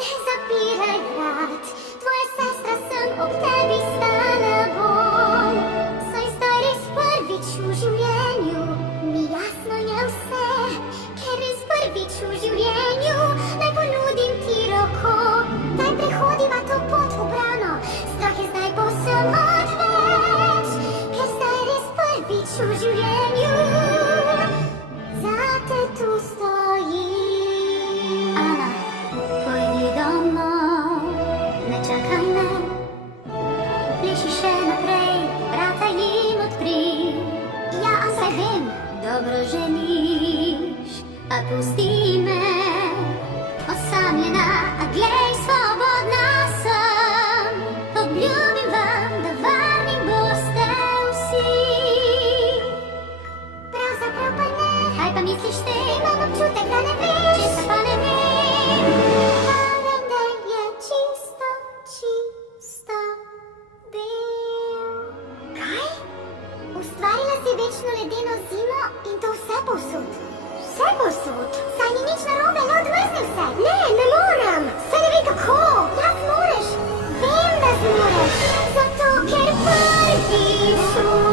Nezapíraj vrat, tvoja sestra sem ob tebi stala bom. Saj zdaj res prvič v življenju mi jasno je vse, ker res prvič v življenju naj ponudim ti roko. Daj prehodiva to pot ubrano, strah je zdaj povsem odveč, ker zdaj res prvič v življenju zate tu stojim. Ana, pojdi domov, ne čakaj me, pleši še naprej, vrata jim odpri. Ja, saj vem, dobro želiš, a pusti me osamljena, a glej, svobodna sem. Obljubim vam, da varni boste vsi. Pravzaprav pa ne, kaj pa misliš te, imam občutek, da ne veš, česa pa ne vem. Pa vendar je čisto, čisto bil. Kaj? Ustvarila si večno ledeno zimo in to vse povsod. Vse povsod? Saj ni nič narobe, le odmrzni vse. Ne, ne morem. Saj ne vem kako. Ja, zmoreš. Vem, da zmoreš. Zato, ker prvič v